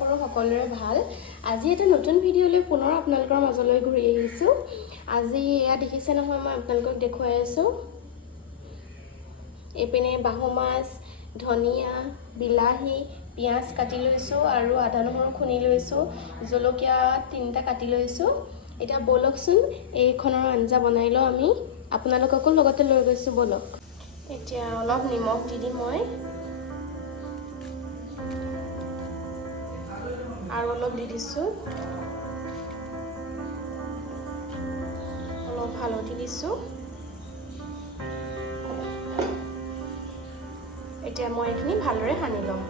কৰোঁ সকলোৰে ভাল। আজি এটা নতুন ভিডিঅ' লৈ পুনৰ আপোনালোকৰ মাজলৈ ঘূৰি আহিছোঁ। আজি এয়া দেখিছে নহয়, মই আপোনালোকক দেখুৱাই আছোঁ। এইপিনে বাহু মাছ, ধনিয়া, বিলাহী, পিঁয়াজ কাটি লৈছোঁ আৰু আদা নহৰু খুন্দি লৈছোঁ, জলকীয়া 3টা কাটি লৈছোঁ। এতিয়া ব'লকচোন এইখনৰ আঞ্জা বনাই লওঁ আমি। আপোনালোককো লগতে লৈ গৈছোঁ, ব'লক। এতিয়া অলপ নিমখ দি দিম মই, আৰু অলপ দি দিছোঁ, অলপ হালধি দিছোঁ। এতিয়া মই এইখিনি ভালদৰে সানি ল'ম।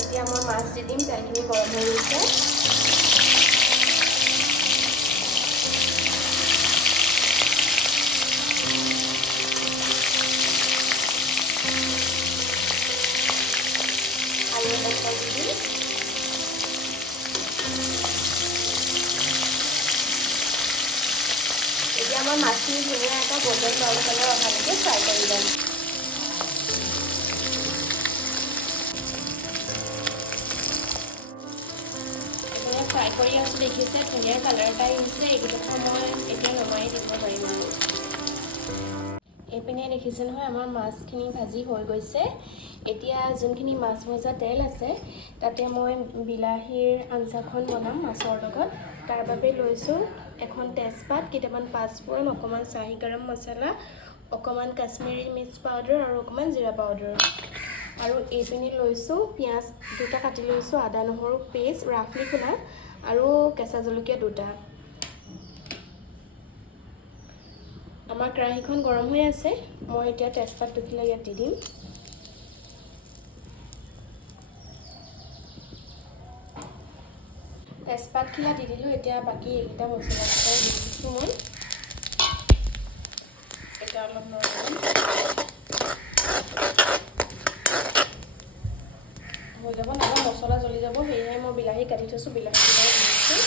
এতিয়া মই মাছ দি দিম, তেলখিনি গৰম হৈ গৈছে। আৰু এটা দি দিম। এতিয়া মই মাছখিনি ধুনীয়া এটা গোল্ডেন ব্ৰাউন কালাৰ অহালৈকে ফ্ৰাই কৰি ল'ম। ফ্ৰাই কৰি আছোঁ, দেখিছে ধুনীয়া কালাৰ এটা আহিছে। এইকেইটা মই এতিয়া নমাই দিব পাৰিম আৰু। এইপিনে দেখিছে নহয়, আমাৰ মাছখিনি ভাজি হৈ গৈছে। এতিয়া যোনখিনি মাছ ভজা তেল আছে, তাতে মই বিলাহীৰ আঞ্জাখন বনাম মাছৰ লগত। তাৰ বাবে লৈছোঁ এখন তেজপাত, কেইটামান পাঁচফোৰণ, অকণমান চাহী গৰম মছলা, অকণমান কাশ্মীৰী মিৰ্চ পাউডাৰ আৰু অকণমান জিৰা পাউডাৰ। আৰু এইপিনে লৈছোঁ পিঁয়াজ 2টা কাটি লৈছোঁ, আদা নহৰু পেষ্ট ৰাফলি খুন্দা, আৰু কেঁচা জলকীয়া 2টা। আমাৰ কেৰাহীখন গৰম হৈ আছে। মই এতিয়া তেজপাত টুকিলে ইয়াত দি দিম। তেজপাতখিলা দি দিলোঁ। এতিয়া বাকী এইকেইটা মছলাকেইটাও দি দিছোঁ মই। এতিয়া অলপ লৰাই দিম। হৈ যাব, নহ'লে মছলা জ্বলি যাব। সেয়েহে মই বিলাহী কাটি থৈছোঁ, বিলাহীকেইটা দি দিছোঁ।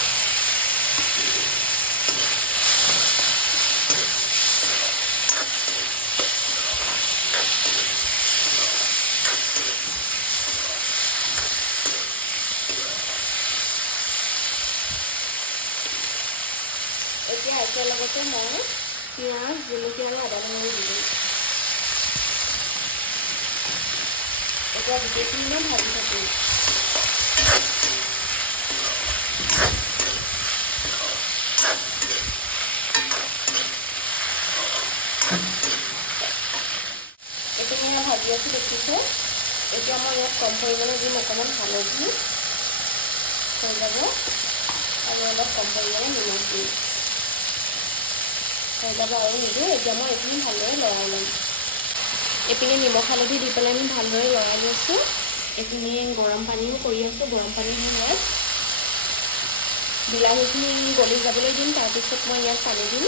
এতিয়া একেলগতে মই পিঁয়াজ, জলকীয়া আৰু আদা নহৰু দি দিম। এতিয়া গোটেইখিনি মই ভাজি থাকিম। এইপিনে ভাজি আছোঁ, দেখিছে। এতিয়া মই ইয়াত কম পৰিমাণে দিম অকণমান হালধি, হৈ যাব, আৰু অলপ কম পৰিমাণে নিমখ দিম, হৈ যাব, আৰু নিদিওঁ। এতিয়া মই এইখিনি ভালদৰে লৰাই ল'ম। এইপিনে নিমখ হালধি দি পেলাই আমি ভালদৰে লৰাই লৈছোঁ। এইপিনে গৰম পানীও কৰি আছোঁ, গৰম পানী ইয়াত বিলাহীখিনি গলি যাবলৈ দিম। তাৰপিছত মই ইয়াত পানী দিম।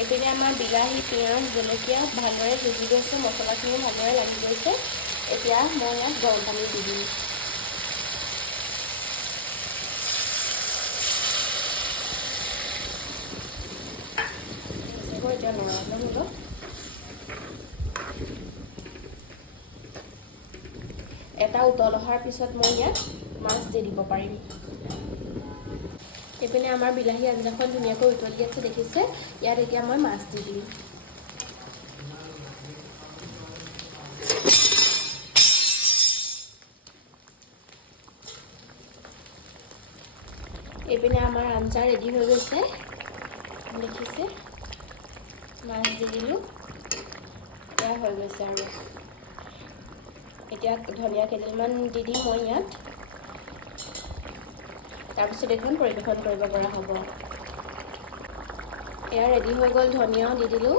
এইপিনে আমাৰ বিলাহী, পিঁয়াজ, জলকীয়া ভালদৰে সিজি গৈছে, মছলাখিনিও ভালদৰে লাগি গৈছে। এতিয়া মই ইয়াত গৰম পানী দি দিম। এতিয়া লৰাই ল'ম অলপ। এটা উতল অহাৰ পিছত মই ইয়াত মাছ দি দিব পাৰিম। এইপিনে আমাৰ বিলাহী আঞ্জাখন ধুনীয়াকৈ উতলি আছে, দেখিছে। ইয়াত এতিয়া মই মাছ দি দিম। এইপিনে আমাৰ আঞ্জা ৰেডি হৈ গৈছে, দেখিছে। মাছ দি দিলোঁ, এয়া হৈ গৈছে। আৰু এতিয়া ধনিয়া কেইডালমান দি দিম মই ইয়াত। তাৰপিছত এইখন পৰিৱেশন কৰিব পৰা হ'ব। এয়া ৰেডি হৈ গ'ল, ধনিয়াও দি দিলোঁ।